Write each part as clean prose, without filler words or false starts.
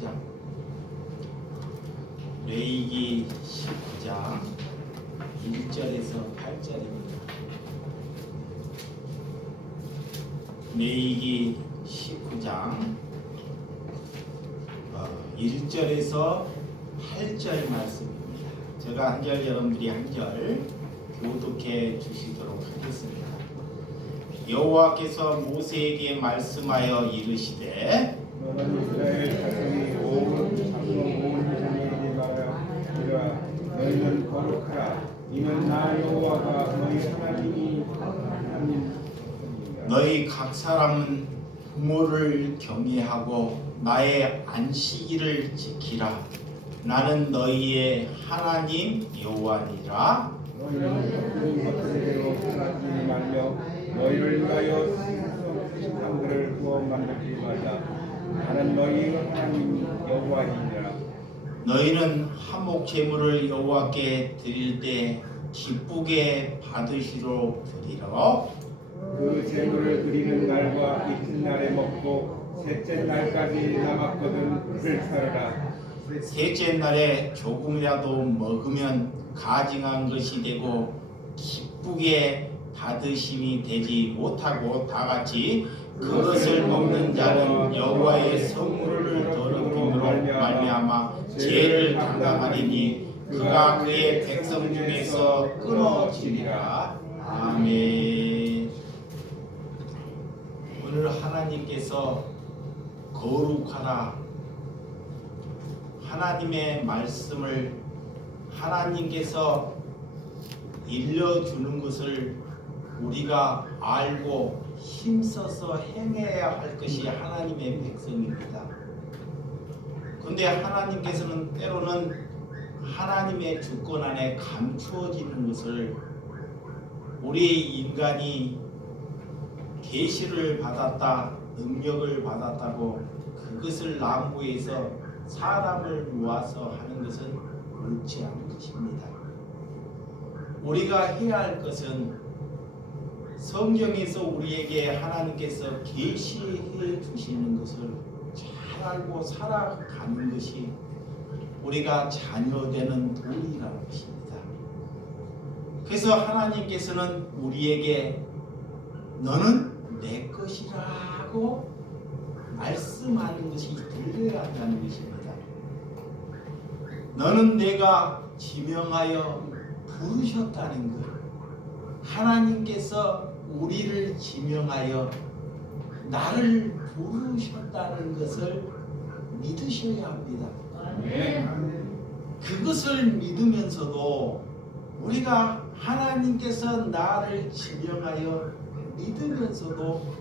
19장 레위기 19장 1절에서 8절입니다. 레위기 19장 1절에서 8절 말씀입니다. 제가 한 절, 여러분들이 한 절 교독해 주시도록 하겠습니다. 여호와께서 모세에게 말씀하여 이르시되 너는 이스라엘 자손이 온 회당에 말하여 이르라 너희는 거룩하라 이는 나 여호와가 너희 하나님이 하나님이니라. 너희 각 사람은 부모를 경외하고 나의 안식일을 지키라. 나는 너희의 하나님 여호와니라. 너희는 그 것들대로 행하지 말며 너희를 위하여 신상들을 구워 만들지 말라. 나는 너희 하나님 여호와이니라. 너희는 화목 제물을 여호와께 드릴 때 기쁘게 받으시도록 드리라. 그 제물을 드리는 날과 이튿날에 먹고 셋째 날까지 남았거든 그를 살으라. 셋째 날에 조금이라도 먹으면 가증한 것이 되고 기쁘게 받으심이 되지 못하고 다같이 그것을 먹는 자는 여호와의 성물을 더럽힘으로 말미암아 죄를 담당하리니 그가 그의 백성 중에서 끊어지리라. 아멘. 오늘 하나님께서 거룩하라, 하나님의 말씀을 하나님께서 일러주는 것을 우리가 알고 힘써서 행해야 할 것이 하나님의 백성입니다. 근데 하나님께서는 때로는 하나님의 주권 안에 감추어지는 것을 우리 인간이 계시를 받았다, 능력을 받았다고 그것을 나무에서 사람을 모아서 하는 것은 옳지 않은 것입니다. 우리가 해야 할 것은 성경에서 우리에게 하나님께서 계시해 주시는 것을 잘 알고 살아가는 것이 우리가 자녀되는 도리라는 것입니다. 그래서 하나님께서는 우리에게 너는 내 것이라고 말씀하는 것이 들려야 한다는 것입니다. 너는 내가 지명하여 부르셨다는 것, 하나님께서 우리를 지명하여 나를 부르셨다는 것을 믿으셔야 합니다. 그것을 믿으면서도 우리가 하나님께서 나를 지명하여 믿으면서도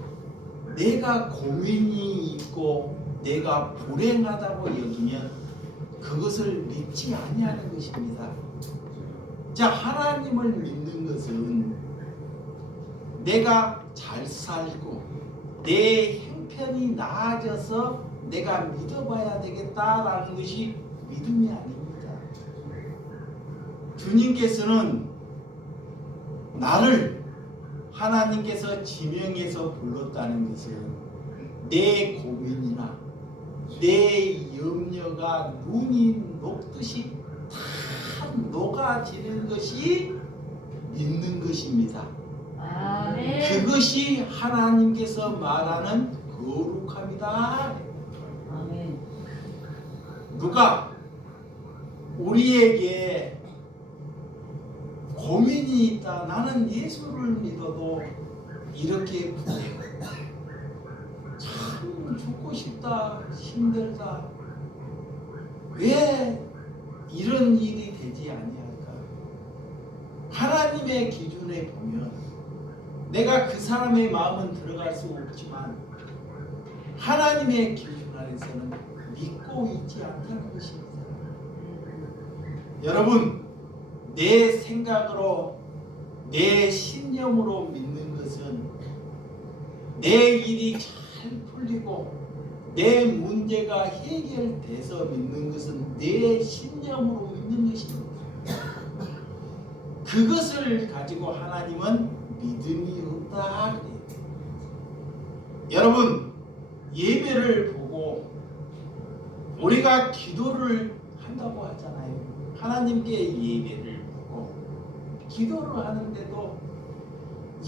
내가 고민이 있고 내가 불행하다고 여기면 그것을 믿지 아니하는 것입니다. 자, 하나님을 믿는 것은 내가 잘 살고 내 형편이 나아져서 내가 믿어봐야 되겠다라는 것이 믿음이 아닙니다. 주님께서는 나를 하나님께서 지명해서 불렀다는 것은 내 고민이나 내 염려가 눈이 녹듯이 다 녹아지는 것이 믿는 것입니다. 아멘. 그것이 하나님께서 말하는 거룩함이다. 아멘. 누가 우리에게 고민이 있다, 나는 예수를 믿어도 이렇게 참 죽고 싶다, 힘들다, 왜 이런 일이 되지 아니할까? 하나님의 기준에 보면 내가 그 사람의 마음은 들어갈 수 없지만 하나님의 기준 안에서는 믿고 있지 않다는 것입니다. 여러분, 내 생각으로 내 신념으로 믿는 것은 내 일이 잘 풀리고 내 문제가 해결돼서 믿는 것은 내 신념으로 믿는 것입니다. 그것을 가지고 하나님은 믿음이 없다 그래요. 여러분, 예배를 보고 우리가 기도를 한다고 하잖아요. 하나님께 예배를 하고 기도를 하는데도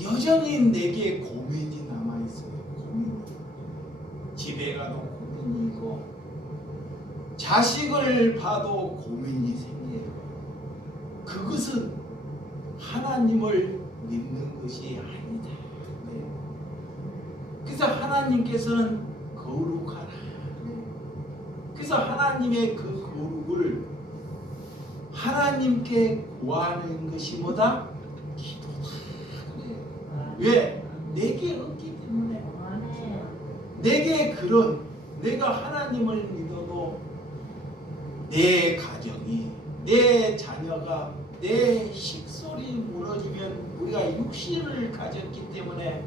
여전히 내게 고민이 남아있어요. 고민이. 집에 가도 고민이고 자식을 봐도 고민이 생겨요. 그것은 하나님을 믿는 것이 아니다. 네. 그래서 하나님께서는 거룩하라. 네. 그래서 하나님의 그 거룩을 하나님께 구하는 것이 뭐다? 기도다. 그래. 왜? 내게 없기 때문에. 내게 내가 하나님을 믿어도 내 가정이, 내 자녀가, 내 식솔이 무너지면 우리가 육신을 가졌기 때문에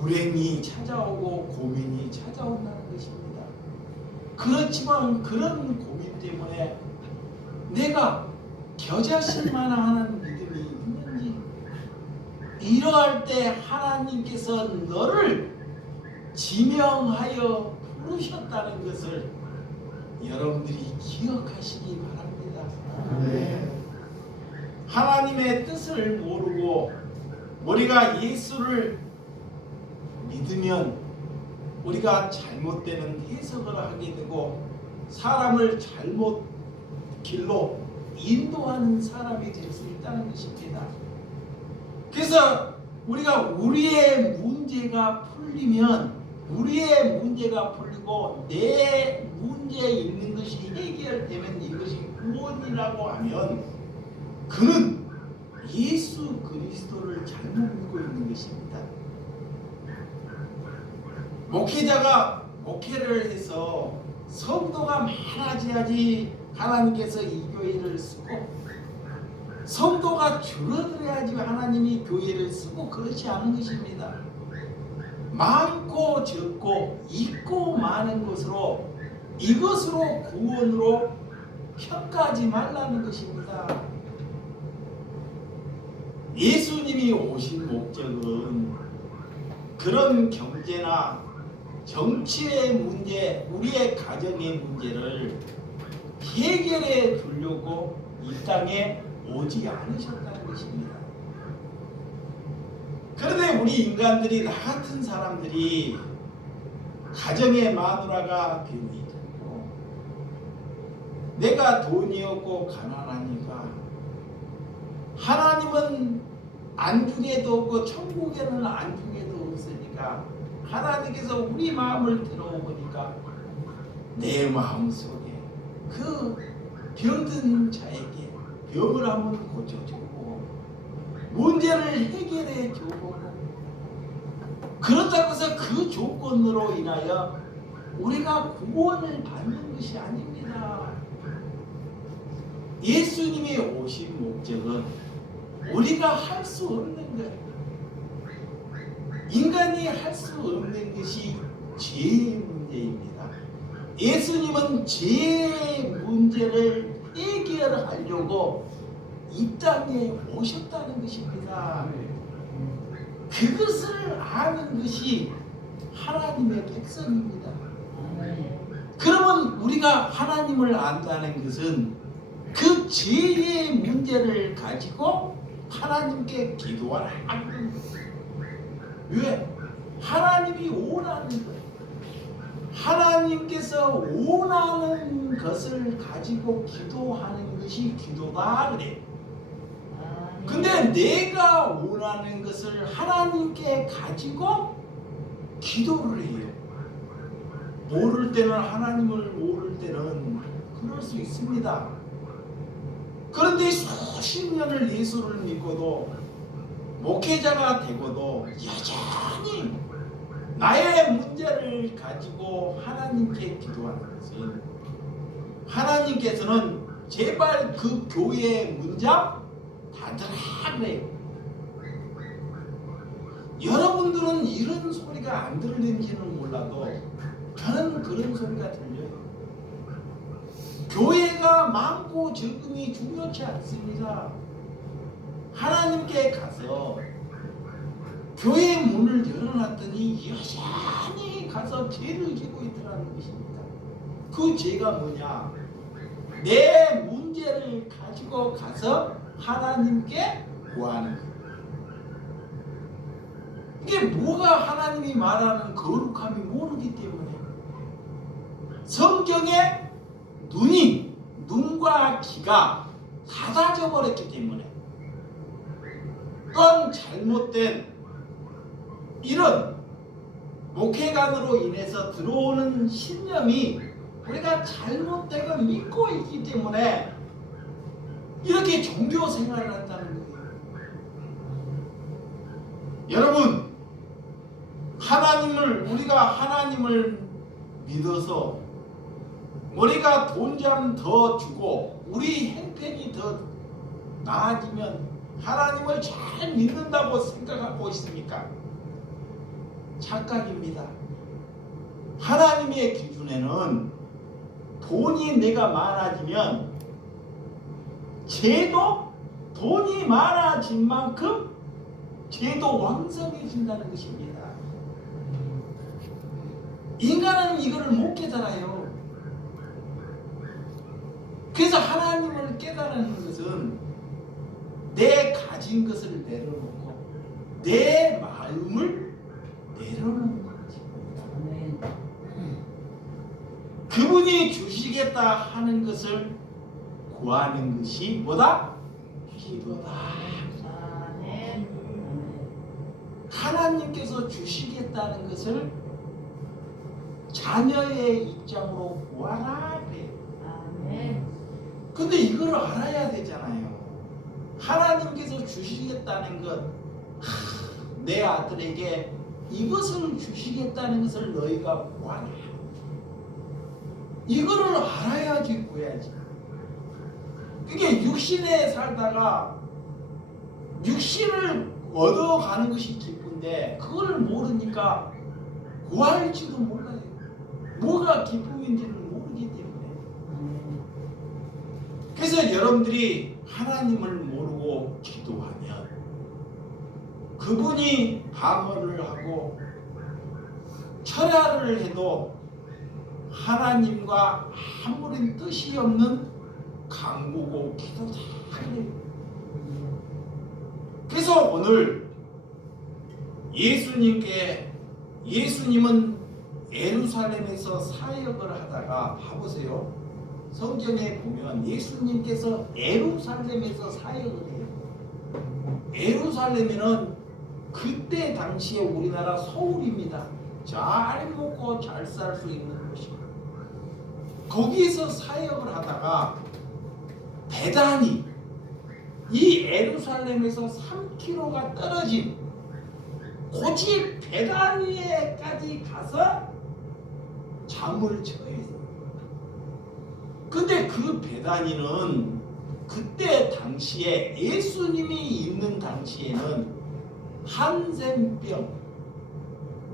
불행이 찾아오고 고민이 찾아온다는 것입니다. 그렇지만 그런 고민 때문에 내가 겨자실 만한 믿음이 있는지, 이러할 때 하나님께서 너를 지명하여 부르셨다는 것을 여러분들이 기억하시기 바랍니다. 네. 하나님의 뜻을 모르고 우리가 예수를 믿으면 우리가 잘못되는 해석을 하게 되고 사람을 잘못 길로 인도하는 사람이 될 수 있다는 것입니다. 그래서 우리가 우리의 문제가 풀리면, 우리의 문제가 풀리고 내 문제에 있는 것이 해결되면 이것이 구원이라고 하면 그는 예수 그리스도를 잘못 믿고 있는 것입니다. 목회자가 목회를 해서 성도가 많아져야지 하나님께서 이 교회를 쓰고, 성도가 줄어들어야지 하나님이 교회를 쓰고, 그렇지 않은 것입니다. 많고 적고 있고 많은 것으로, 이것으로 구원으로 평가하지 말라는 것입니다. 예수님이 오신 목적은 그런 경제나 정치의 문제, 우리의 가정의 문제를 해결해 주려고 이 땅에 오지 않으셨다는 것입니다. 그런데 우리 인간들이, 나 같은 사람들이 가정의 마누라가 병이 들고 내가 돈이 없고 가난하니까 하나님은 안중에도 없고 천국에는 안중에도 없으니까 하나님께서 우리 마음을 들어보니까 내 마음속에 그 병든 자에게 병을 한번 고쳐주고 문제를 해결해 주고, 그렇다고 해서 그 조건으로 인하여 우리가 구원을 받는 것이 아닙니다. 예수님이 오신 목적은 우리가 할 수 없는 것, 인간이 할 수 없는 것이 죄의 문제입니다. 예수님은 죄의 문제를 해결하려고 이 땅에 오셨다는 것입니다. 그것을 아는 것이 하나님의 백성입니다. 그러면 우리가 하나님을 안다는 것은 그 죄의 문제를 가지고 하나님께 기도하라는 거예요. 왜? 하나님이 원하는 거예요. 하나님께서 원하는 것을 가지고 기도하는 것이 기도다 그래. 근데 내가 원하는 것을 하나님께 가지고 기도를 해요. 모를 때는, 하나님을 모를 때는 그럴 수 있습니다. 그런데 수십 년을 예수를 믿고도 목회자가 되고도 여전히 나의 문제를 가지고 하나님께 기도하는 것은, 하나님께서는 제발 그 교회의 문장 닫으라 그래요. 여러분들은 이런 소리가 안 들리는지는 몰라도 저는 그런 소리가 들려요. 교회가 많고 적음이 중요치 않습니다. 하나님께 가서 교회 문을 열어놨더니 여전히 가서 죄를 지고 있더라는 것입니다. 그 죄가 뭐냐? 내 문제를 가지고 가서 하나님께 구하는 거예요. 이게 뭐가 하나님이 말하는 거룩함이 모르기 때문에 성경에 눈과 귀가 닫아져 버렸기 때문에 또한 잘못된 이런 목회관으로 인해서 들어오는 신념이 우리가 잘못되고 믿고 있기 때문에 이렇게 종교 생활을 한다는 거예요. 여러분, 우리가 하나님을 믿어서 우리가 돈 좀 더 주고 우리 형편이 더 나아지면 하나님을 잘 믿는다고 생각하고 있습니까? 착각입니다. 하나님의 기준에는 돈이 내가 많아지면 죄도 돈이 많아진 만큼 죄도 왕성해진다는 것입니다. 인간은 이거를 못 깨달아요. 그래서 하나님을 깨달는 것은 내 가진 것을 내려놓고 내 마음을 내려놓는 것입니다. 그분이 주시겠다 하는 것을 구하는 것이 뭐다? 기도다. 하나님께서 주시겠다는 것을 자녀의 입장으로 구하라 그래요. 근데 이걸 알아야 되잖아요. 하나님께서 주시겠다는 것, 내 아들에게 이것을 주시겠다는 것을 너희가 구하라. 이거를 알아야지 구해야지. 그게 육신에 살다가 육신을 얻어가는 것이 기쁜데 그걸 모르니까 구할지도 몰라요. 뭐가 기쁨인지를 모르기 때문에. 그래서 여러분들이 하나님을 모르고 기도하면 그분이 방어를 하고 철야를 해도 하나님과 아무런 뜻이 없는 간구고 기도다. 그래서 오늘 예수님은 예루살렘에서 사역을 하다가 봐보세요. 성경에 보면 예수님께서 예루살렘에서 사역을 해요. 예루살렘에는 그때 당시에 우리나라 서울입니다. 잘 먹고 잘 살 수 있는 곳이에요. 거기에서 사역을 하다가 베다니, 이 예루살렘에서 3km가 떨어진 고집 베다니에까지 가서 잠을 처했어요. 근데 그 베다니는 그때 당시에 예수님이 있는 당시에는 한센병,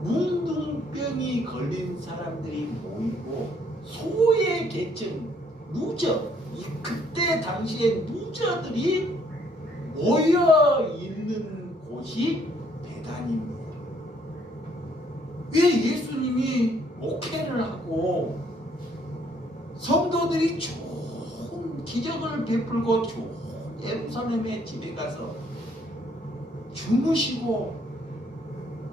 뭉둥병이 걸린 사람들이 모이고 소외 계층, 누저, 그때 당시에 누저들이 모여 있는 곳이 베다니입니다. 왜 예수님이 목회를 하고 성도들이 좋은 기적을 베풀고 좋은 예루살렘의 집에 가서 주무시고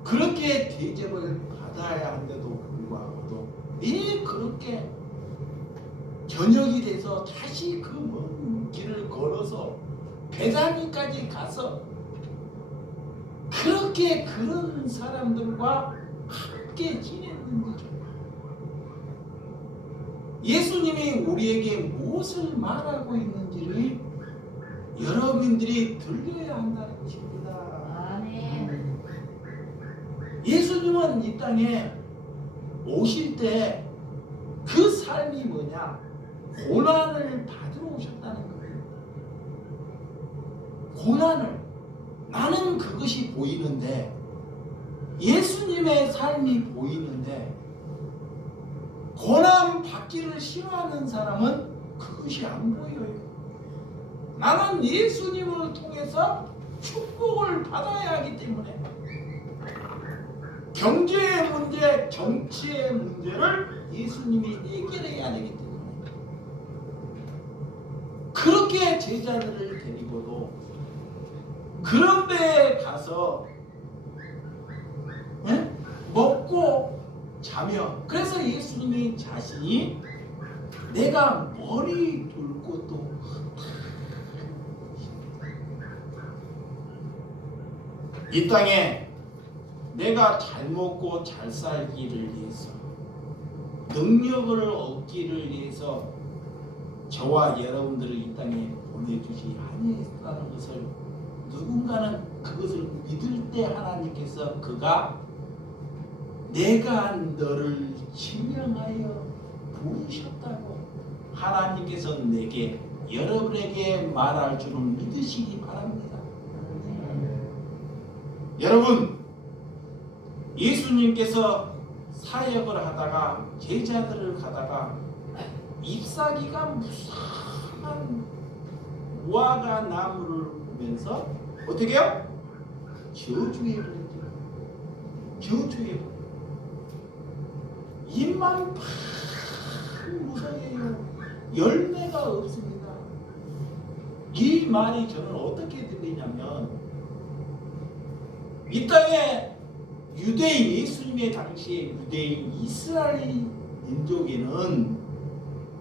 그렇게 대접을 받아야 한데도 불구하고도 왜 그렇게 저녁이 돼서 다시 그 먼 길을 걸어서 베다니까지 가서 그렇게 그런 사람들과 함께 지냈는지, 예수님이 우리에게 무엇을 말하고 있는지를 여러분들이 들려야 한다는 것입니다. 아멘. 예수님은 이 땅에 오실 때 그 삶이 뭐냐? 고난을 받으러 오셨다는 거예요. 고난을. 나는 그것이 보이는데, 예수님의 삶이 보이는데 고난 받기를 싫어하는 사람은 그것이 안 보여요. 나는 예수님을 통해서 축복을 받아야 하기 때문에 경제의 문제, 정치의 문제를 예수님이 해결해야 해야 되기 때문에 그렇게 제자들을 데리고도 그런 데에 가서 먹고 자며 그래서 예수님이 자신이 내가 머리 둘 곳도 이 땅에 내가 잘 먹고 잘 살기를 위해서 능력을 얻기를 위해서 저와 여러분들을 이 땅에 보내주지 아니했다는 것을 누군가는 그것을 믿을 때 하나님께서 그가 내가 너를 지명하여 부르셨다고 하나님께서 내게 여러분에게 말할 줄을 믿으시기 바랍니다. 여러분 예수님께서 사역을 하다가 제자들을 가다가 잎사귀가 무성한 무화과 나무를 보면서 어떻게 해요? 저주해버렸죠. 저주해버렸죠. 잎만 팍 무성해요. 열매가 없습니다. 이 말이 저는 어떻게 들리냐면 이 땅에 유대인 예수님의 당시에 유대인 이스라엘 민족에는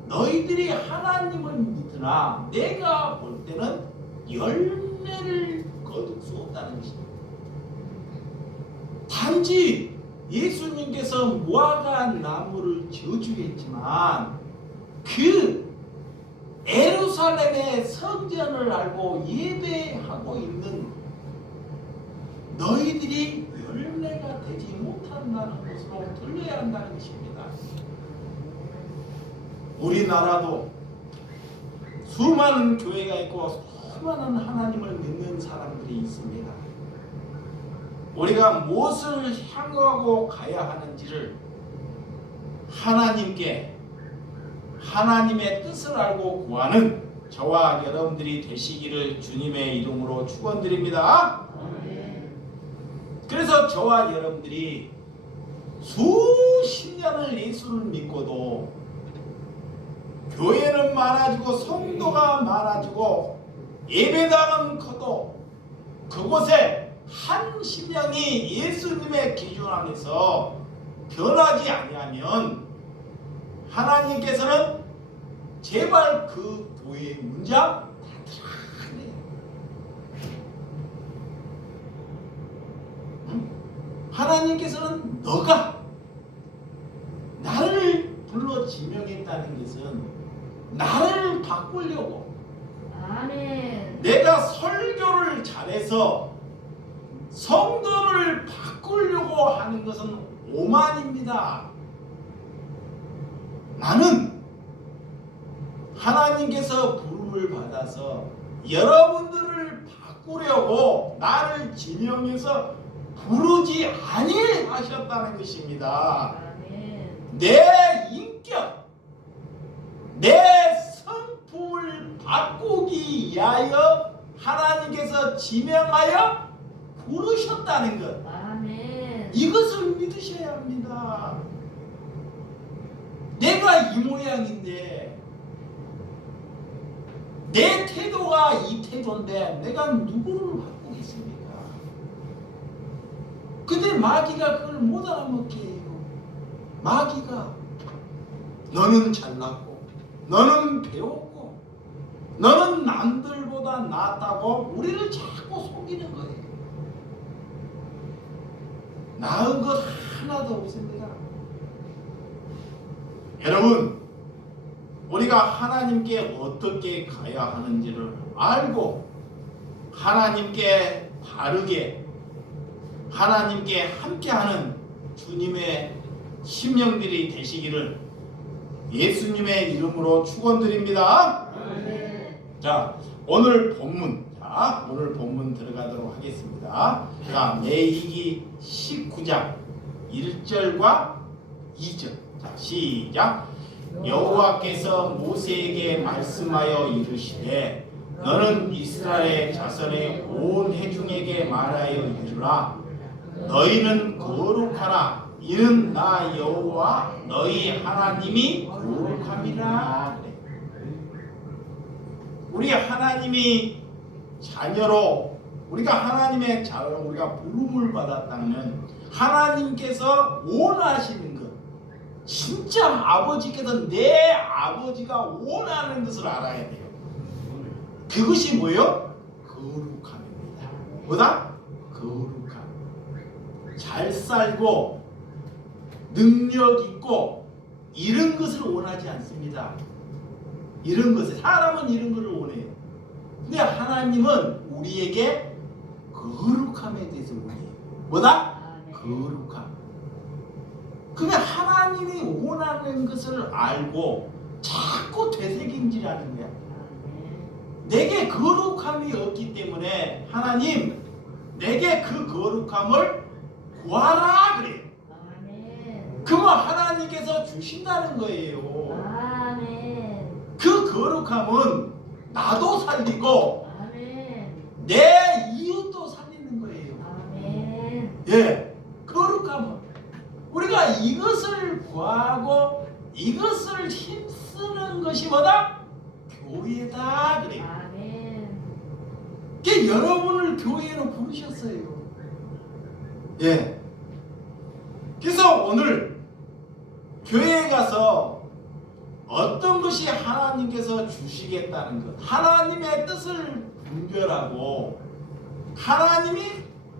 너희들이 하나님을 믿으나 내가 볼 때는 열매를 거둘 수 없다는 것입니다. 단지 예수님께서 무화과 나무를 저주했지만 그 예루살렘의 성전을 알고 예배하고 있는 너희들이 열매가 되지 못한다는 것으로 들려야 한다는 것입니다. 우리나라도 수많은 교회가 있고 수많은 하나님을 믿는 사람들이 있습니다. 우리가 무엇을 향하고 가야 하는지를 하나님께 하나님의 뜻을 알고 구하는 저와 여러분들이 되시기를 주님의 이름으로 축원드립니다. 그래서 저와 여러분들이 수십 년을 예수를 믿고도 교회는 많아지고 성도가 많아지고 예배당은 커도 그곳에 한 심령이 예수님의 기준 안에서 변하지 아니하면 하나님께서는 제발 그 교회의 문장 닫으라. 하나님께서는 너가 나를 불러 지명했다는 것은 나를 바꾸려고 아멘. 내가 설교를 잘해서 성도를 바꾸려고 하는 것은 오만입니다. 나는 하나님께서 부름을 받아서 여러분들을 바꾸려고 나를 지명해서 부르지 아니하셨다는 것입니다. 아멘. 내 인격, 내 성품을 바꾸기 위하여 하나님께서 지명하여 부르셨다는 것. 아멘. 이것을 믿으셔야 합니다. 내가 이 모양인데 내 태도가 이 태도인데 내가 누구를 바꾸겠습니까? 근데 마귀가 그걸 못 알아먹게 해요. 마귀가 너는 잘났고 너는 배웠고 너는 남들보다 낫다고 우리를 자꾸 속이는 거예요. 나은 것 하나도 없습니다. 여러분 우리가 하나님께 어떻게 가야 하는지를 알고 하나님께 바르게 하나님께 함께하는 주님의 심령들이 되시기를 예수님의 이름으로 축원드립니다. 자, 오늘 본문 들어가도록 하겠습니다. 자, 레위기 19장 1절과 2절. 자, 시작. 여호와께서 모세에게 말씀하여 이르시되 너는 이스라엘 자손의 온 회중에게 말하여 이르라. 너희는 거룩하라. 이는 나 여호와 너희 하나님이 거룩함이라 그래. 우리 하나님이 자녀로 우리가 하나님의 자녀로 우리가 부름을 받았다면 하나님께서 원하시는 것, 진짜 아버지께서 내 아버지가 원하는 것을 알아야 돼요. 그것이 뭐예요? 거룩함입니다. 뭐다? 거룩함. 잘 살고 능력 있고 이런 것을 원하지 않습니다. 이런 것을 사람은 이런 것을 원해요. 근데 하나님은 우리에게 거룩함에 대해서 원해요. 뭐다? 거룩함. 그러면 하나님이 원하는 것을 알고 자꾸 되새김질하는 거야. 내게 거룩함이 없기 때문에 하나님 내게 그 거룩함을 구하라 그래요. 그거 하나님께서 주신다는 거예요. 그 거룩함은 나도 살리고 내 이웃도 살리는 거예요. 예, 거룩함은 우리가 이것을 구하고 이것을 힘쓰는 것이 뭐다? 교회다 그래요. 그게 여러분을 교회로 부르셨어요. 예. 그래서 오늘 교회에 가서 어떤 것이 하나님께서 주시겠다는 것, 하나님의 뜻을 분별하고 하나님이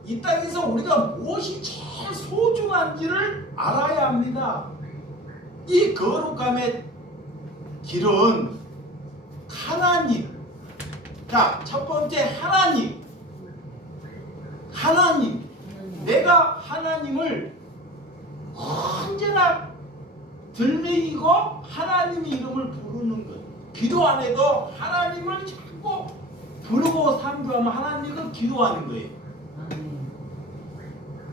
이 땅에서 우리가 무엇이 제일 소중한지를 알아야 합니다. 이 거룩함의 길은 하나님. 자, 첫 번째 하나님. 내가 하나님을 언제나 들먹이고 하나님 이름을 부르는 것. 기도 안 해도 하나님을 자꾸 부르고 상주하면 하나님은 기도하는 거예요.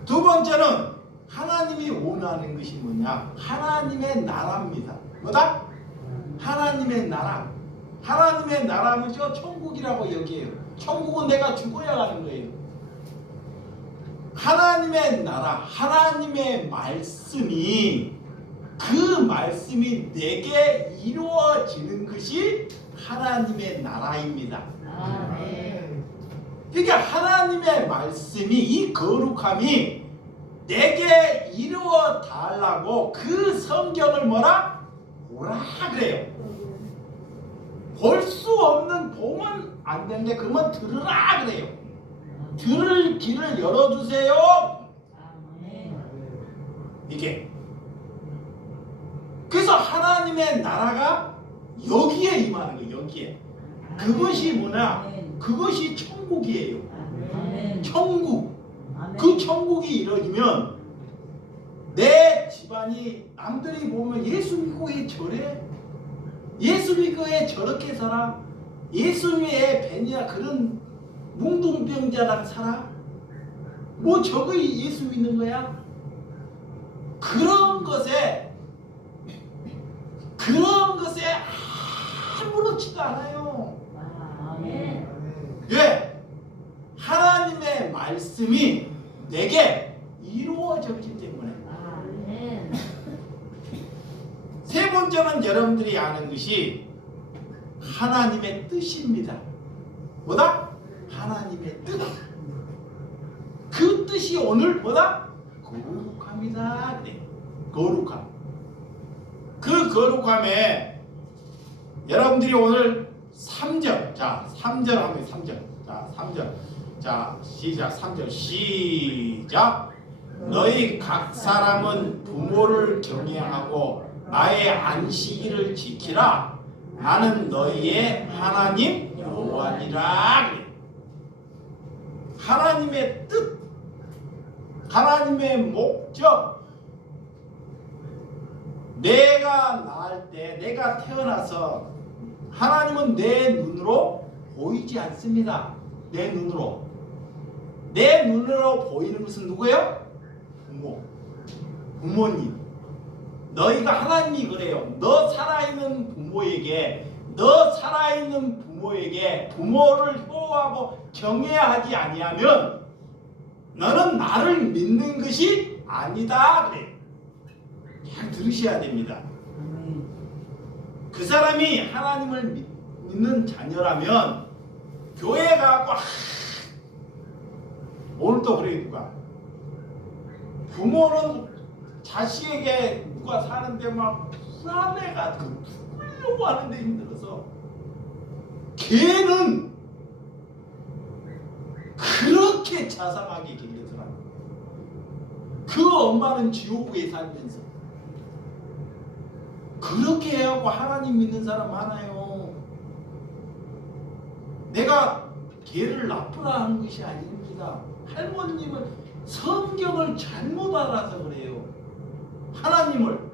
두 번째는 하나님이 원하는 것이 뭐냐? 하나님의 나라입니다. 뭐다? 하나님의 나라. 하나님의 나라는 저 천국이라고 여기에요. 천국은 내가 죽어야 가는 거예요. 하나님의 나라, 하나님의 말씀이 그 말씀이 내게 이루어지는 것이 하나님의 나라입니다. 그러니까 하나님의 말씀이 이 거룩함이 내게 이루어 달라고 그 성경을 뭐라? 보라 그래요. 볼 수 없는 보면 안 되는데 그러면 들으라 그래요. 들을 길을 열어주세요. 이게 그래서 하나님의 나라가 여기에 임하는 거예요. 여기에. 그것이 뭐냐? 그것이 천국이에요. 천국. 그 천국이 이루어지면 내 집안이 남들이 보면 예수 믿고 왜 저래? 예수 믿고 왜 저렇게 살아? 예수 왜 벤이야 그런 뭉둥병자랑 살아? 뭐 저거 예수 믿는 거야? 그런 것에 아무렇지도 않아요. 왜? 하나님의 말씀이 내게 이루어졌기 때문에. 세 번째는 여러분들이 아는 것이 하나님의 뜻입니다. 뭐다? 하나님의 뜻. 그 뜻이 오늘 뭐다? 거룩함이다. 네. 거룩함. 그 거룩함에 여러분들이 오늘 3절. 자, 3절 하면 3절. 자, 3절. 자, 시작. 3절. 시작. 너희 각 사람은 부모를 경외하고 나의 안식일을 지키라. 나는 너희의 하나님 여호와니라. 하나님의 뜻, 하나님의 목적. 내가 낳을 때, 내가 태어나서 하나님은 내 눈으로 보이지 않습니다. 내 눈으로. 내 눈으로 보이는 것은 누구예요? 부모님. 너희가 하나님이 그래요. 너 살아있는 부모에게 부모를 효하고 경외하지 아니하면 너는 나를 믿는 것이 아니다 그래. 잘 들으셔야 됩니다. 그 사람이 하나님을 믿는 자녀라면 교회 가고 오늘 또 그래 누가 부모는 자식에게 누가 사는데 막 불안해가지고 죽으려고 하는데 힘들어서 걔는 그렇게 자상하게 길러더라고. 그 엄마는 지옥에 살면서 그렇게 해갖고 하나님 믿는 사람 많아요. 내가 걔를 나쁘라 하는 것이 아닙니다. 할머님은 성경을 잘못 알아서 그래요. 하나님을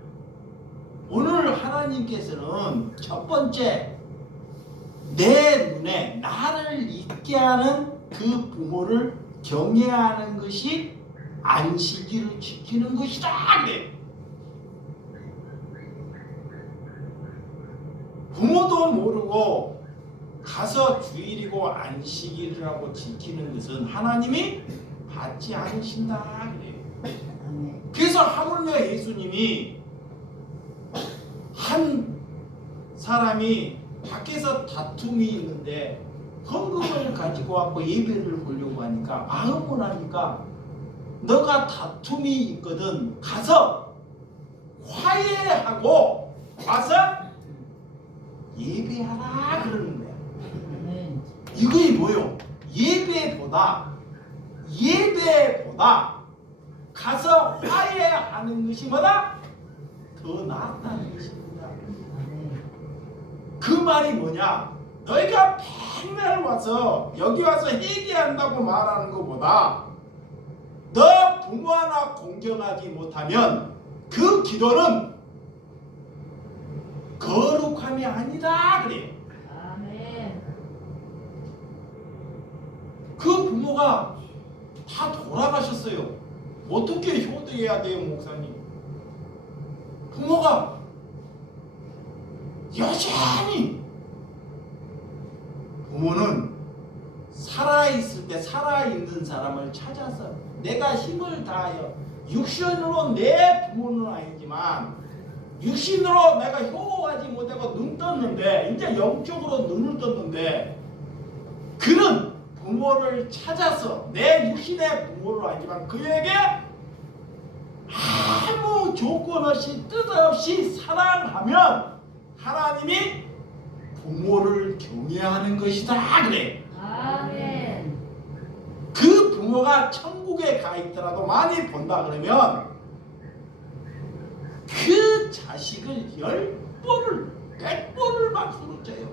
오늘 하나님께서는 첫 번째 내 눈에 나를 있게 하는 그 부모를 경외하는 것이 안식일을 지키는 것이다 그래. 부모도 모르고 가서 주일이고 안식일이라고 지키는 것은 하나님이 받지 않으신다 그래요. 그래서 하물며 예수님이 한 사람이 밖에서 다툼이 있는데 헌금을 가지고 와서 예배를 보려고 하니까 마음을 하니까 너가 다툼이 있거든 가서 화해하고 와서 예배하라 그러는 거야. 이거이 뭐요? 예배보다 가서 화해하는 것이 뭐다? 더 낫다는 것입니다. 그 말이 뭐냐? 너희가 맨날 와서 여기 와서 회개한다고 말하는 것보다 너 부모 하나 공경하지 못하면 그 기도는 거룩함이 아니다 그래요. 아멘. 그 부모가 다 돌아가셨어요. 어떻게 효도해야 돼요, 목사님? 부모가 여전히 부모는 살아있을 때 살아있는 사람을 찾아서 내가 힘을 다하여 육신으로 내 부모는 아니지만 육신으로 내가 효도하지 못하고 눈 떴는데 이제 영적으로 눈을 떴는데 그는 부모를 찾아서 내 육신의 부모를 아니지만 그에게 아무 조건 없이 뜻없이 사랑하면 하나님이 부모를 경외하는 것이다 그래. 아멘. 그 부모가 천국에 가 있더라도 많이 본다 그러면 그 자식을 10번을 100번을 박수로 쳐요.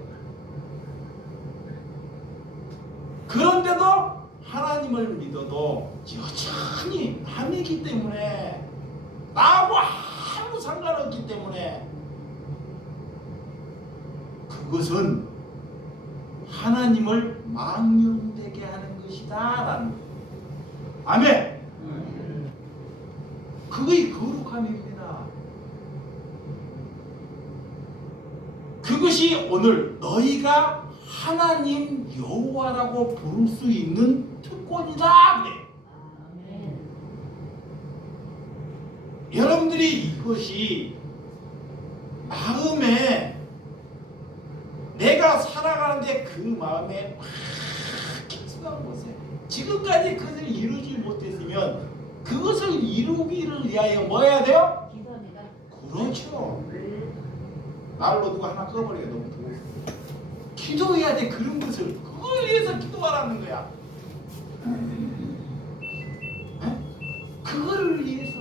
그런데도 하나님을 믿어도 여전히 남이기 때문에 나하고 아무 상관없기 때문에 그것은 하나님을 망령되게 하는 것이다 라는 거예요. 아멘. 그것이 거룩함입니다. 그것이 오늘 너희가 하나님 여호와라고 부를 수 있는 특권이다. 그래. 아멘. 여러분들이 이것이 마음에 내가 살아가는데 그 마음에 막 깊숙한 곳에 지금까지 그것을 이루지 못했으면 그것을 이루기를 위하여 뭐 해야 돼요? 기도합니다. 그렇죠. 날로 누가 하나 꺼버리게 너무 더워. 기도해야 돼. 그런 것을 그걸 위해서 기도하라는 거야. 에? 그거를 위해서.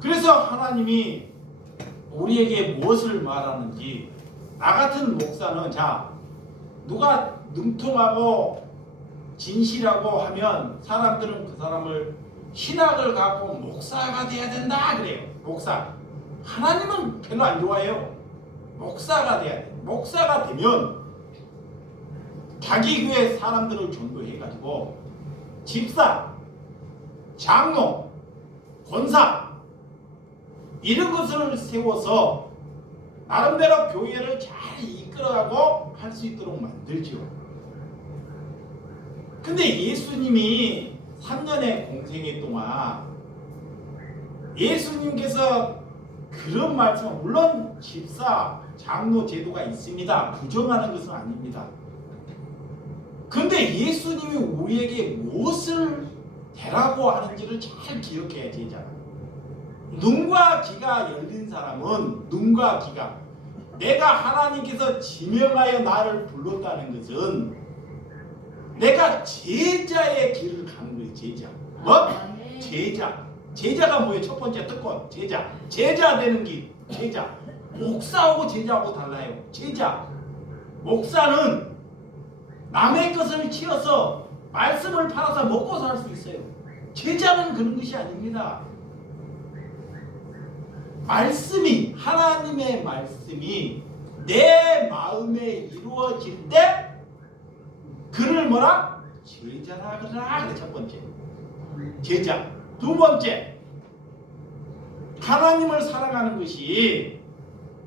그래서 하나님이 우리에게 무엇을 말하는지 나 같은 목사는 자 누가 능통하고 진실하고 하면 사람들은 그 사람을 신학을 갖고 목사가 돼야 된다 그래요. 목사. 하나님은 별로 안 좋아해요. 목사가 돼야 돼. 목사가 되면 자기 교회 사람들을 전도해가지고 집사, 장로, 권사 이런 것을 세워서 나름대로 교회를 잘 이끌어가고 할 수 있도록 만들죠. 근데 예수님이 3년의 공생애 동안 예수님께서 그런 말씀, 물론 집사, 장로 제도가 있습니다. 부정하는 것은 아닙니다. 그런데 예수님이 우리에게 무엇을 되라고 하는지를 잘 기억해야 되잖아. 눈과 귀가 열린 사람은 눈과 귀가 내가 하나님께서 지명하여 나를 불렀다는 것은 내가 제자의 길을 가는 거예요. 제자. 뭐? 아멘. 제자. 제자가 뭐예요? 첫 번째 특권. 제자. 제자 되는 길. 제자. 목사하고 제자하고 달라요. 제자. 목사는 남의 것을 치어서 말씀을 팔아서 먹고 살 수 있어요. 제자는 그런 것이 아닙니다. 말씀이, 하나님의 말씀이 내 마음에 이루어질 때 그를 뭐라? 제자라 그러라. 첫 번째 제자. 두 번째, 하나님을 사랑하는 것이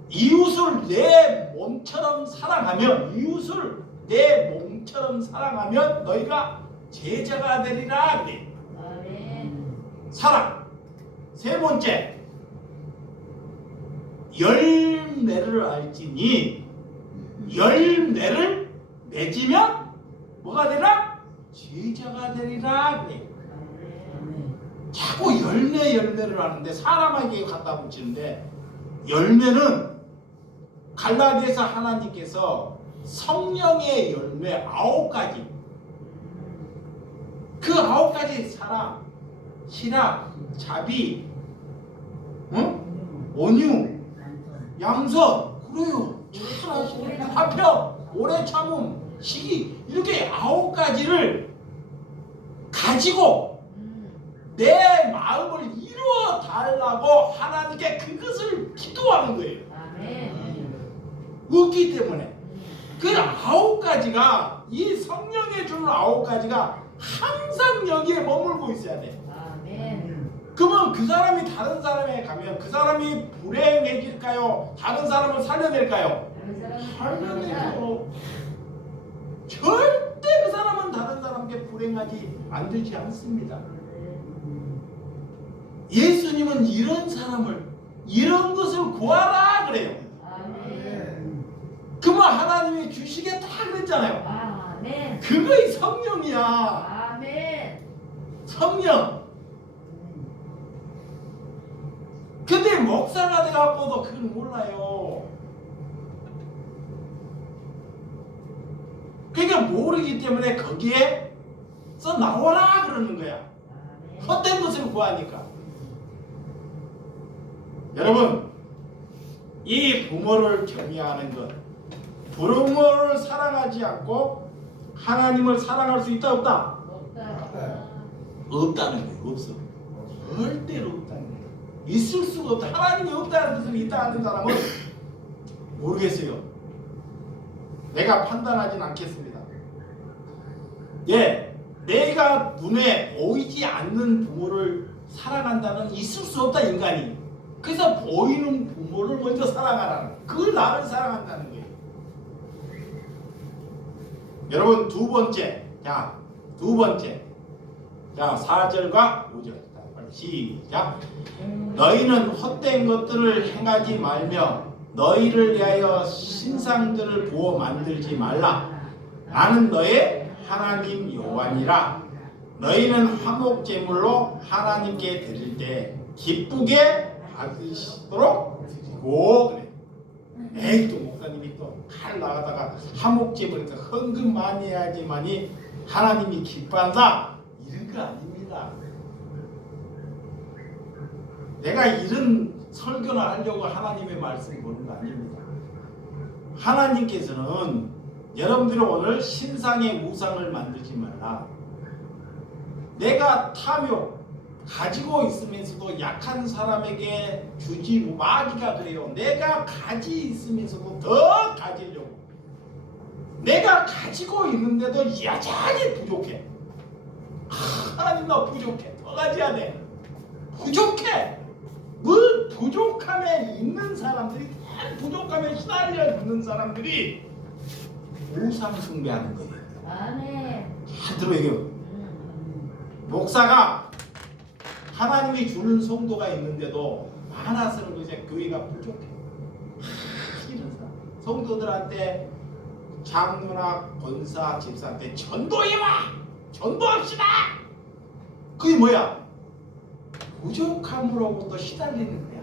이웃을 내 몸처럼 사랑하면, 이웃을 내 몸처럼 사랑하면 너희가 제자가 되리라 그래. 아멘. 사랑. 세 번째, 열매를 알지니 열매를 맺으면 뭐가 되라? 제자가 되리라 그래. 자꾸 열매를 하는데 사람에게 갖다 붙이는데, 열매는 갈라디아서 하나님께서 성령의 열매 9가지, 그 9가지 사랑, 희락, 자비, 온유, 양선, 그래요. 잘하시네. 화평, 오래 참음, 시기, 이렇게 9가지를 가지고 내 마음을 이루어 달라고 하나님께 그것을 기도하는 거예요. 아멘. 없기 때문에 그 9가지가, 이 성령의 주는 9가지가 항상 여기에 머물고 있어야 돼. 아멘. 그러면 그 사람이 다른 사람에 가면 그 사람이 불행해질까요? 다른 사람을 살려낼까요? 살려내죠. 절대 그 사람은 다른 사람께 불행하지 만들지 않습니다. 예수님은 이런 사람을, 이런 것을 구하라 그래요. 아멘. 그러면 하나님이 주시겠다 그랬잖아요. 아멘. 그거이 성령이야. 아멘. 성령. 근데 목사가 돼갖고도 그걸 몰라요. 그러니까 모르기 때문에 거기에서 나오라 그러는 거야. 헛된 것을 구하니까. 여러분, 이 부모를 경외하는 것, 부모를 사랑하지 않고 하나님을 사랑할 수 있다 없다? 없다. 없다는 거예요. 없어. 절대로 없다는 거예요. 있을 수가 없다. 하나님이 없다는 것을 있다 하는 사람은 모르겠어요. 내가 판단하진 않겠습니다. 예, 내가 눈에 보이지 않는 부모를 사랑한다는, 있을 수 없다 인간이. 그래서 보이는 부모를 먼저 사랑하라는, 그걸 나를 사랑한다는 거예요. 여러분, 두 번째, 자 4절과 5절, 시작. 너희는 헛된 것들을 행하지 말며 너희를 위하여 신상들을 부어 만들지 말라. 나는 너의 하나님 여호와니라. 너희는 화목 제물로 하나님께 드릴 때 기쁘게 받으시도록 드리고 그래. 에이, 또 목사님이 또 칼 나가다가 화목 제물에서 헌금 많이 해야지만이 하나님이 기뻐한다, 이런 거 아닙니다. 내가 이런 설교나 하려고 하나님의 말씀 보는 거 아닙니다. 하나님께서는 여러분들이 오늘 신상의 우상을 만들지 말라. 내가 탐욕 가지고 있으면서도 약한 사람에게 주지, 마귀가 그래요. 내가 가지 있으면서도 더 가지려고. 내가 가지고 있는데도 여전히 부족해. 하나님, 나 부족해. 더 가져야 돼. 부족해. 늘 부족함에 있는 사람들이, 부족함에 시달려 있는 사람들이 우상 숭배하는 거예요. 아멘. 다 들어요. 목사가 하나님이 주는 성도가 있는데도 많아서는 그냥 교회가 부족해. 이런 사람. 성도들한테 장로나 권사, 집사한테 전도해와! 전도합시다! 그게 뭐야? 부족함으로부터 시달리는 거야.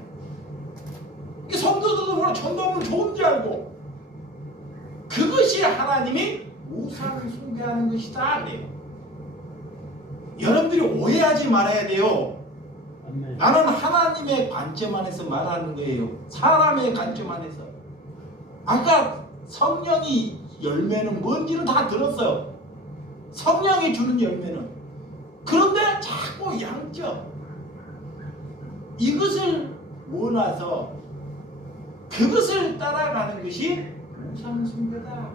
이 성도들도 뭐라 전도하면 좋은 줄 알고 그것이 하나님이 우상 숭배하는 것이다 그래요. 여러분들이 오해하지 말아야 돼요. 나는 하나님의 관점 안에서 말하는 거예요. 사람의 관점 안에서. 아까 성령이 열매는 뭔지는 다 들었어요. 성령이 주는 열매는. 그런데 자꾸 양적 이것을 몰라서 그것을 따라가는 것이 우상 숭배다.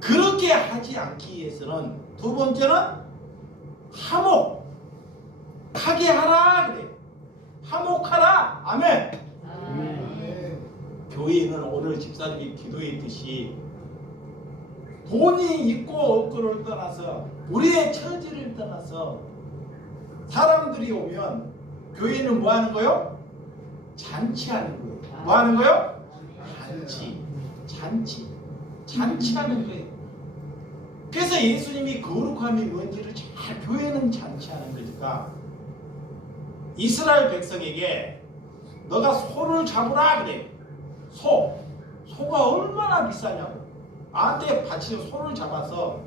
그렇게 하지 않기 위해서는 두 번째는 화목하게 하라 그래. 화목하라. 아멘. 교회는 오늘 집사님이 기도했듯이 돈이 있고 없고를 떠나서 우리의 처지를 떠나서 사람들이 오면 교회는 뭐 하는 거요? 잔치하는 거예요. 뭐 하는 거요? 잔치하는 거예요. 그래서 예수님이 거룩함이 뭔지를 잘 교회는 잔치하는 거니까 이스라엘 백성에게 너가 소를 잡으라 그래. 소가 얼마나 비싸냐고. 나한테 바치는 소를 잡아서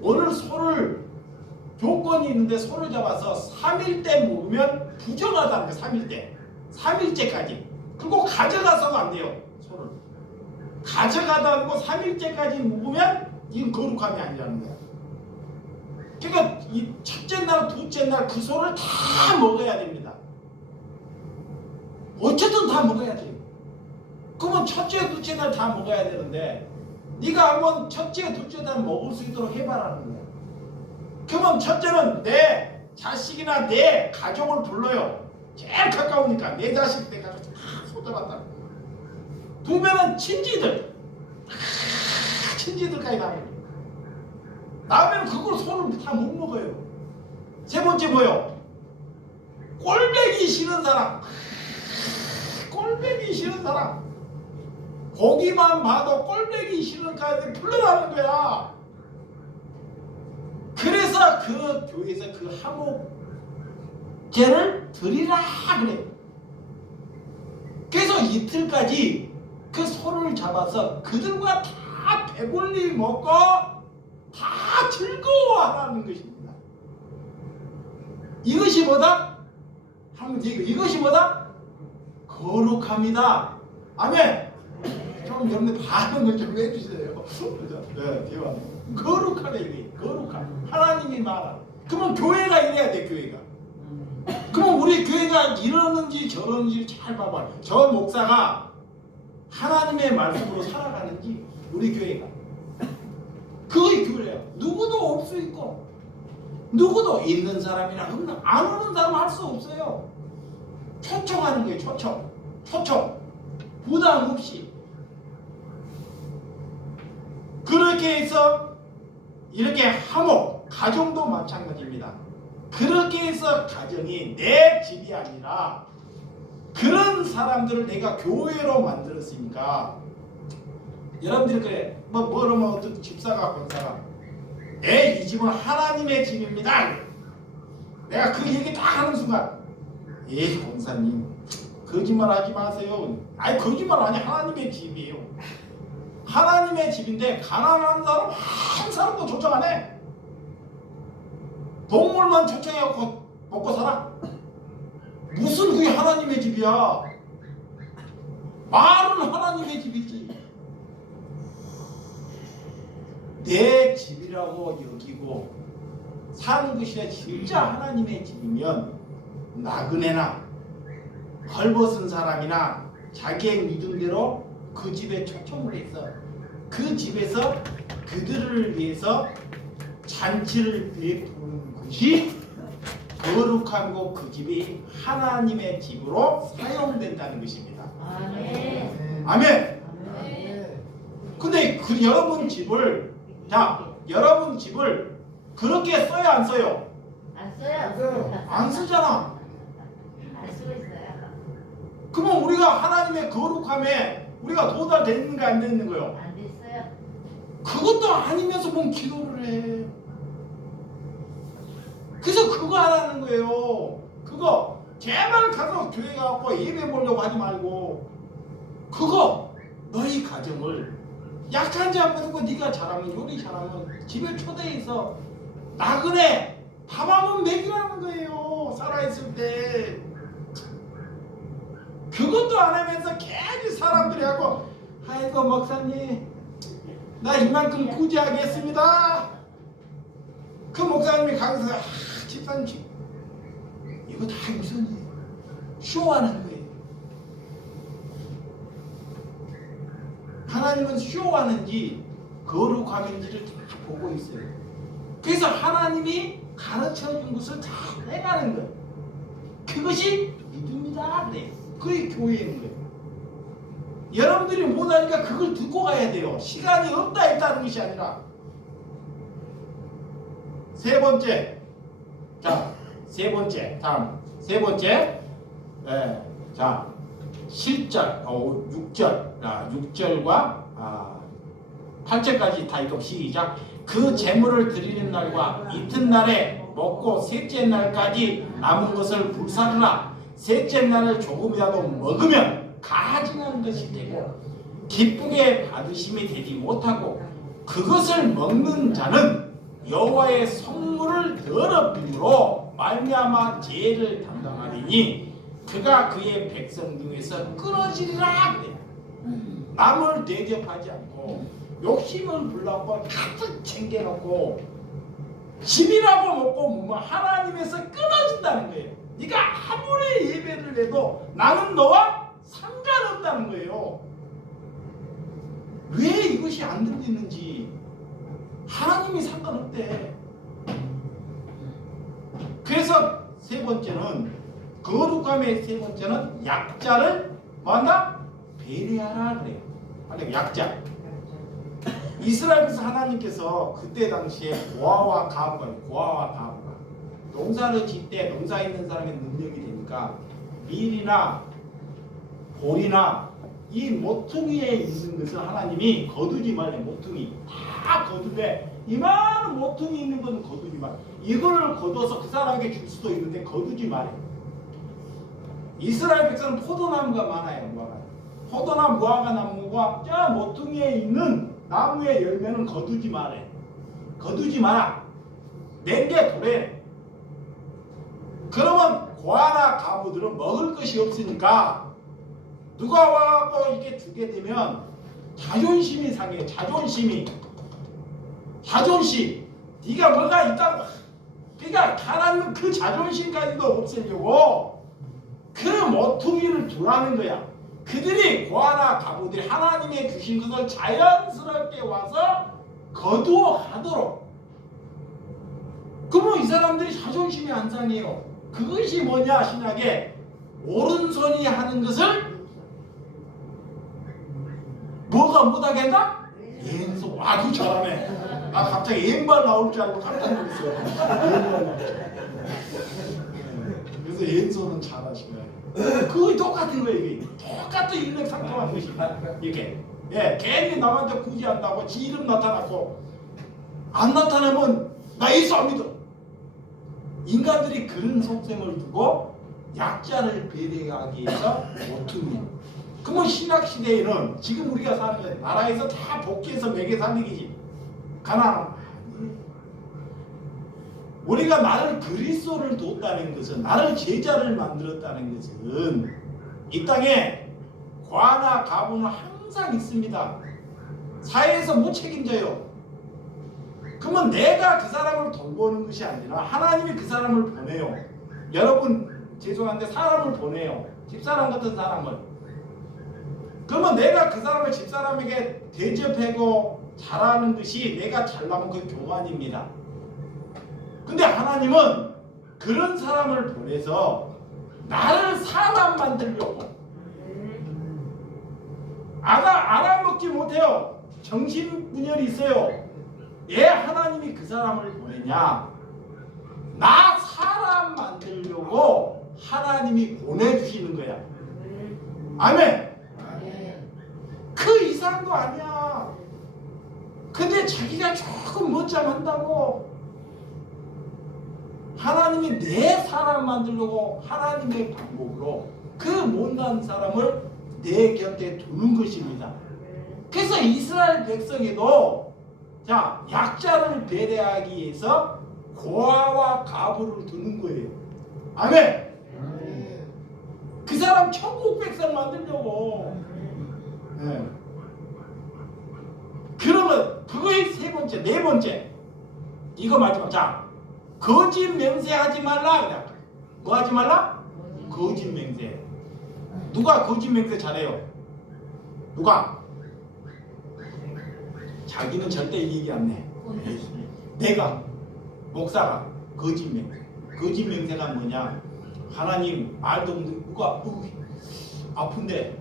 오늘 소를 조건이 있는데 소를 잡아서 3일 때 먹으면 부정하다는 거예요. 3일째까지. 그리고 가져가서는 안 돼요. 소를 가져가다 않고 3일째까지 먹으면 이건 거룩함이 아니라는 거야. 그러니까 이 첫째 날, 둘째 날 그 소를 다 먹어야 됩니다. 어쨌든 다 먹어야 돼요. 그러면 첫째, 둘째 날 다 먹어야 되는데 네가 한번 첫째, 둘째 날 먹을 수 있도록 해봐라는 거야. 그러면 첫째는 내 자식이나 내 가족을 불러요. 제일 가까우니까 내 자식, 내 가족 다 쏟아봤다. 두 배는 친지들까지 다 먹어요. 다음에는 그걸 손을 다 못 먹어요. 세 번째 뭐요? 꼴배기 싫은 사람. 고기만 봐도 꼴배기 싫은 가운데 불러라는 거야. 그래서 그 교회에서 그 화목제를 드리라 그래. 그래서 이틀까지 그 소를 잡아서 그들과 다 배불리 먹고 다 즐거워하라는 것입니다. 이것이 뭐다? 이것이 뭐다? 거룩합니다. 아멘. 좀 여러분들 반응을 좀 해주세요. 그죠? 네, 대화. 거룩하다 이게. 거룩함. 하나님이 말하. 그러면 교회가 이래야 돼. 교회가. 그럼 우리 교회가 이러는지 저러는지 잘 봐봐. 저 목사가 하나님의 말씀으로 살아가는지 우리 교회가. 그게 교회예요. 누구도 올 수 있고 누구도 있는 사람이나 없는 안 오는 사람 할 수 없어요. 초청하는 거예요. 초청. 부담 없이. 그렇게 해서 이렇게 화목, 가정도 마찬가지입니다. 그렇게 해서 가정이 내 집이 아니라 그런 사람들을 내가 교회로 만들었으니까 여러분들이 그래 뭐라면 어떤 집사가 권사가 이 집은 하나님의 집입니다. 내가 그 얘기 딱 하는 순간 권사님 거짓말 하지 마세요. 아니 거짓말 아니 하나님의 집이에요. 하나님의 집인데 가난한 사람 한 사람도 초청 안 해. 동물만 초청해갖고 먹고 살아. 무슨 그게 하나님의 집이야. 말은 하나님의 집이지. 내 집이라고 여기고 사는 것이 진짜 하나님의 집이면 나그네나 헐벗은 사람이나 자기의 믿음대로 그 집에 초청을 해서 그 집에서 그들을 위해서 잔치를 베푸는 것이 거룩하고 그 집이 하나님의 집으로 사용된다는 것입니다. 아멘. 아멘. 아멘. 근데 여러분 집을 여러분 집을 그렇게 써요 안 써요? 안 써요. 안 쓰잖아. 안 쓰고 있어요. 그러면 우리가 하나님의 거룩함에 우리가 도달됐는가 안 됐는 거요? 안 됐어요. 그것도 아니면서 뭔 기도를 해. 그래서 그거 하라는 거예요. 그거 제발 가서 교회 가고 예배 보려고 하지 말고 그거 너희 가정을 약한 자 앞에 두고 네가 잘하면 요리 잘하면 집에 초대해서 나그네 밥 한 번 먹이라는 거예요. 살아있을 때 그것도 안 하면서 괜히 사람들이 하고 아이고 목사님 나 이만큼 구제하겠습니다. 그 목사님이 가서 집사님 이거 다 무슨 쇼하는 거예요. 하나님은 쇼하는지 거룩함인지를 다 보고 있어요. 그래서 하나님이 가르쳐준 것을 잘 해가는 거예요. 그것이 믿음이다 그래요. 그게 교회인 거예요. 여러분들이 못하니까 그걸 듣고 가야 돼요. 시간이 없다 했다는 것이 아니라. 세 번째, 자, 세 번째, 다음 세 번째, 자, 7절, 6절, 6절과 8절까지 다 읽어 시작. 그 제물을 드리는 날과 이튿날에 먹고 셋째 날까지 남은 것을 불사르라. 셋째 날을 조금이라도 먹으면 가증한 것이 되고 기쁘게 받으심이 되지 못하고 그것을 먹는 자는 여호와의 성물을 더럽힘으로 말미암아 죄를 담당하리니 그가 그의 백성 중에서 끊어지리라 그래. 남을 대접하지 않고 욕심을 불러고 가득 챙겨놓고 집이라고 먹고 뭐 하나님에서 끊어진다는 거예요. 네가 아무리 예배를 해도 나는 너와 상관없다는 거예요. 왜 이것이 안 들리는지. 하나님이 상관없대. 그래서 세 번째는 거룩함의 세 번째는 약자를 뭐한다? 배려하라 그래요. 아니 약자. 이스라엘에서 하나님께서 그때 당시에 고아와 가부가 농사를 짓 때 농사 있는 사람의 능력이 되니까 밀이나 보리나 이 모퉁이에 있는 것을 하나님이 거두지 말래. 모퉁이 다 거두되 이만한 모퉁이 있는 건 거두지 말래. 이걸 거둬서 그 사람에게 줄 수도 있는데 거두지 말래. 이스라엘 백성은 포도나무가 많아요. 포도나무 무화과 나무가 저 모퉁이에 있는 나무의 열매는 거두지 말래. 거두지 마라. 내게 도래. 그러면 고아나 가부들은 먹을 것이 없으니까 누가 와갖고 이렇게 주게 되면 자존심이 상해요. 자존심. 네가 뭐가 있다고. 그러니까 하나님은 그 자존심까지도 없애려고 그 모퉁이를 두라는 거야. 그들이 고아나 가부들이 하나님의 주신 것을 자연스럽게 와서 거두어가도록. 그러면 이 사람들이 자존심이 안 상해요. 그것이 뭐냐 신약에 오른손이 하는 것을 뭐가 못하겠다? 왼손. 아주 잘하네. 나 갑자기 왼발 나올 줄 알고 깜짝 놀랐어요. 그래서 왼손은 잘하시네. 그거 똑같은 거예요. 이게 똑같은 일맥상통한 것이 이게. 괜히 남한테 구제한다고 지 이름 나타났고 안 나타나면 나 예수 안 믿어. 인간들이 그런 속성을 두고 약자를 배려하기 위해서 모퉁이. 그러면 신약시대에는 지금 우리가 사는 거예요. 나라에서 다 복귀해서 먹여 살리기지. 가난한. 우리가 나를 그리스도를 뒀다는 것은, 나를 제자를 만들었다는 것은 이 땅에 과나 가부는 항상 있습니다. 사회에서 못 책임져요. 그러면 내가 그 사람을 돌보는 것이 아니라 하나님이 그 사람을 보내요. 여러분 죄송한데 사람을 보내요. 집사람 같은 사람을. 그러면 내가 그 사람을 집사람에게 대접하고 잘하는 것이 내가 잘나면 그 교만입니다. 근데 하나님은 그런 사람을 보내서 나를 사람 만들려고. 알아먹지 못해요. 정신분열이 있어요. 왜 하나님이 그 사람을 보내냐? 나 만들려고 하나님이 보내주시는 거야. 아멘. 그 이상도 아니야. 근데 자기가 조금 멋잠한다고 하나님이 내 사람 만들려고 하나님의 방법으로 그 못난 사람을 내 곁에 두는 것입니다. 그래서 이스라엘 백성에도 자 약자를 배려하기 위해서 고아와 가부를 두는 거예요. 아멘. 그 사람 천국 백성 만들려고. 네. 그러면 그거의 세 번째, 네 번째 이거 마지막. 자 거짓 맹세하지 말라. 그래. 뭐 하지 말라? 거짓 맹세. 누가 거짓 맹세 잘해요? 누가? 자기는 절대 얘기 안 해. 내가 목사가 거짓 맹세. 거짓 맹세가 뭐냐? 하나님 말도 없는 누가 아픈데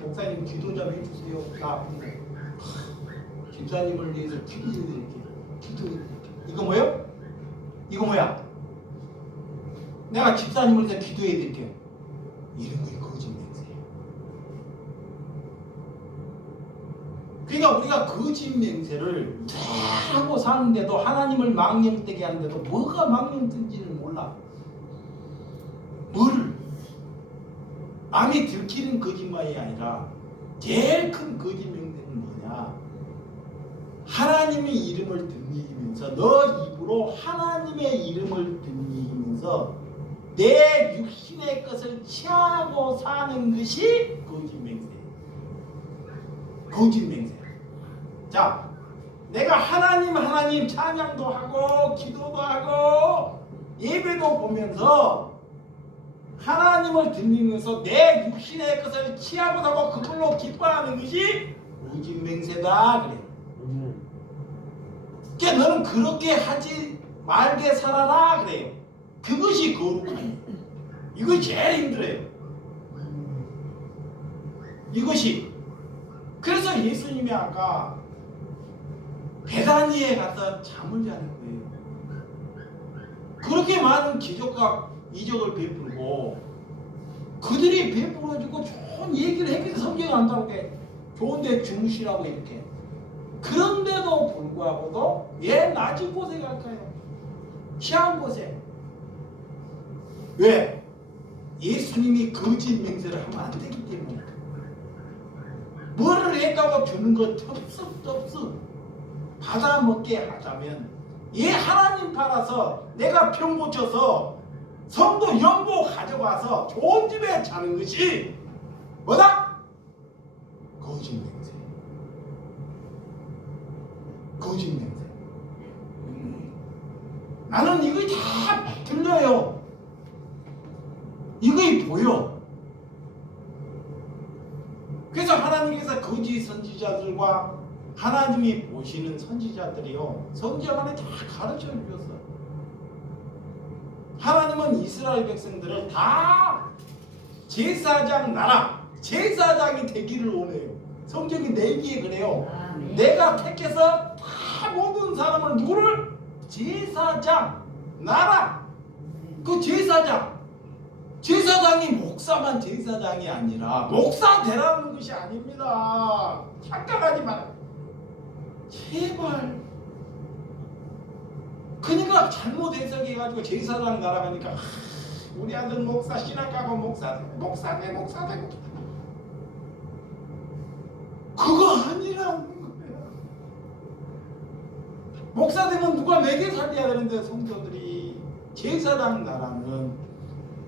목사님 기도 좀 해주세요. 나 아픈데 집사님을 위해서 기도해드릴게요. 이거 뭐요? 이거 뭐야? 내가 집사님을 위해서 기도해드릴게요. 이런 게 거짓 맹세예요. 그러니까 우리가 거짓 맹세를 하고 사는데도 하나님을 망령되게 하는데도 뭐가 망령된지를 몰라. 뭐를? 남이 들키는 거짓말이 아니라 제일 큰 거짓 맹세는 뭐냐? 하나님의 이름을 등지면서 너 입으로 하나님의 이름을 등지면서 내 육신의 것을 취하고 사는 것이 거짓 맹세예요. 거짓 맹세. 자, 내가 하나님 찬양도 하고 기도도 하고 예배도 보면서 하나님을 등지면서 내 육신의 것을 취하고 사고 그걸로 기뻐하는 것이 거짓 맹세다 그래요. 그러니까 너는 그렇게 하지 말게 살아라 그래요. 그것이 거룩함이에요. 이거 제일 힘들어요. 이것이. 그래서 예수님이 아까 베다니에 가서 잠을 자는 거예요. 그렇게 많은 기적과 이적을 베풀고 그들이 베풀어주고 좋은 얘기를 했겠지. 성경에 안다고 게 좋은데 주무시라고 이렇게. 그런데도 불구하고도 왜 낮은 곳에 갈까요? 희한 곳에. 왜? 예수님이 거짓 맹세를 하면 안 되기 때문에. 뭐를 했다고 주는 것 텁섭 받아먹게 하자면 얘 하나님 팔아서 내가 병 고쳐서 성도 연보 가져가서 좋은 집에 자는 것이 뭐다? 거짓 맹세. 거짓 맹세. 나는 이거 다 들려요. 이거 보여. 그래서 하나님께서 거짓 선지자들과 하나님이 보시는 선지자들이요 성경 안에 다 가르쳐 주셨어. 하나님은 이스라엘 백성들을 다 제사장 나라 제사장이 되기를 원해요. 성경이 내기에 그래요. 내가 택해서 다 모든 사람을 누구를? 제사장 나라. 그 제사장이 목사만 제사장이 아니라 목사 되라는 것이 아닙니다. 착각하지 마라. 제발. 그러니까 잘못 해석해가지고 제사장 날아가니까 우리 아들 목사 신학가고 목사 되고 그거 아니라는 거예요. 목사 되면 누가 먹여 살려야 되는데 성도들이 제사장 나라는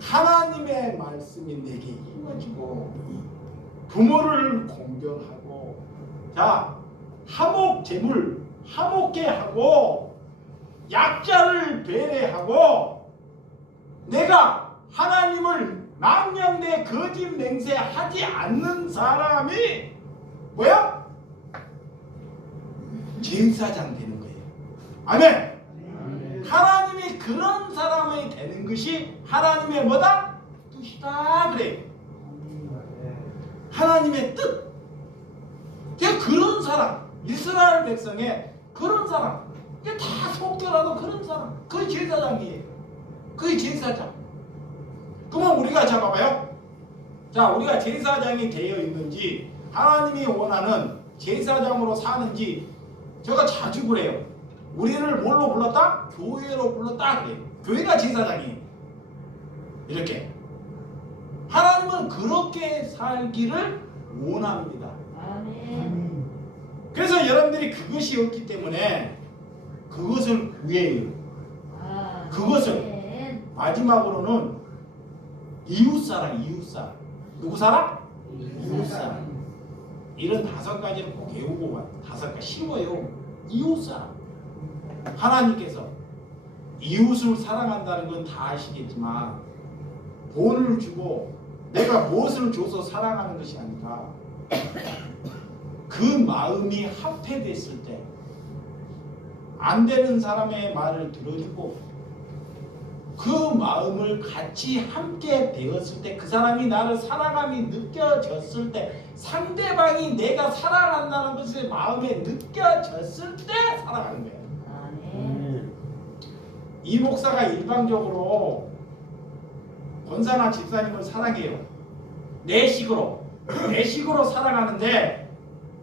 하나님의 말씀이 내게 임해지고 부모를 공경하고 자 하목 제물 하목게 하고 약자를 배려하고 내가 하나님을 망령되 거짓 맹세하지 않는 사람이 뭐야? 제사장 되는 거예요. 아멘. 하나님이 그런 사람이 되는 것이 하나님의 뭐다? 뜻이다 그래. 하나님의 뜻. 그런 사람 이스라엘 백성의 그런 사람 이게 다 속더라도 그런 사람 그 제사장이에요. 그게 제사장. 그러면 우리가 잡아봐요. 자, 우리가 제사장이 되어 있는지, 하나님이 원하는 제사장으로 사는지, 제가 자주 그래요. 우리를 뭘로 불렀다? 교회로 불렀다 그래요. 교회가 제사장이에요. 이렇게 하나님은 그렇게 살기를 원합니다. 아멘. 그래서 여러분들이 그것이 없기 때문에 그것을 구해요. 그것을 아멘. 마지막으로는 이웃사랑, 이웃사랑. 누구 사랑? 이웃사랑. 이런 5가지를 꼭 외우고 와. 5가지 쉬워요. 이웃사랑. 하나님께서 이웃을 사랑한다는 건 다 아시겠지만 돈을 주고 내가 무엇을 줘서 사랑하는 것이 아니라 그 마음이 합해됐을 때 안 되는 사람의 말을 들어주고 그 마음을 같이 함께 되었을 때 그 사람이 나를 사랑함이 느껴졌을 때 상대방이 내가 사랑한다는 것이 마음에 느껴졌을 때 사랑하는 거예요. 아멘. 이 목사가 일방적으로 권사나 집사님을 사랑해요. 내 식으로 사랑하는데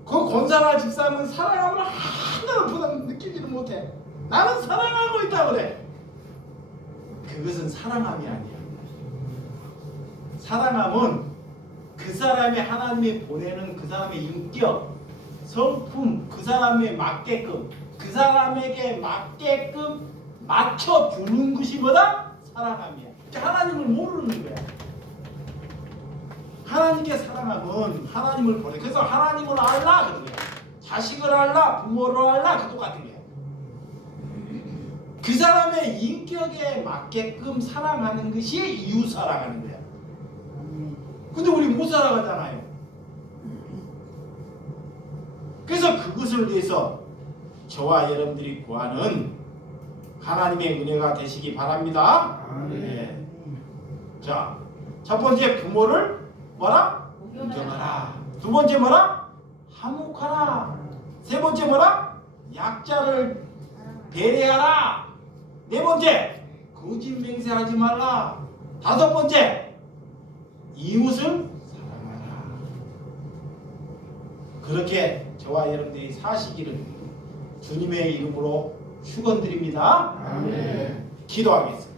그 권사나 집사님은 사랑함을 하나도 부담 느끼지는 못해. 나는 사랑하고 있다 그래. 그것은 사랑함이 아니야. 사랑함은 그 사람이 하나님이 보내는 그 사람의 인격, 성품, 그 사람에 맞게끔, 그 사람에게 맞게끔 맞춰주는 것이 뭐다? 사랑함이야. 하나님을 모르는 거야. 하나님께 사랑함은 하나님을 보내. 그래서 하나님을 알라 그런 거야. 자식을 알라, 부모를 알라 그 똑같은 거야. 그 사람의 인격에 맞게끔 사랑하는 것이 이웃 사랑하는 거야. 근데 우리 못 살아가잖아요. 그래서 그것을 위해서 저와 여러분들이 구하는 하나님의 은혜가 되시기 바랍니다. 네. 자, 첫 번째 부모를 뭐라? 존경하라. 두 번째 뭐라? 화목하라. 세 번째 뭐라? 약자를 배려하라. 네 번째, 거짓 맹세하지 말라. 다섯 번째, 이웃을 사랑하라. 그렇게 저와 여러분들이 사시기를 주님의 이름으로 축원드립니다. 아멘. 기도하겠습니다.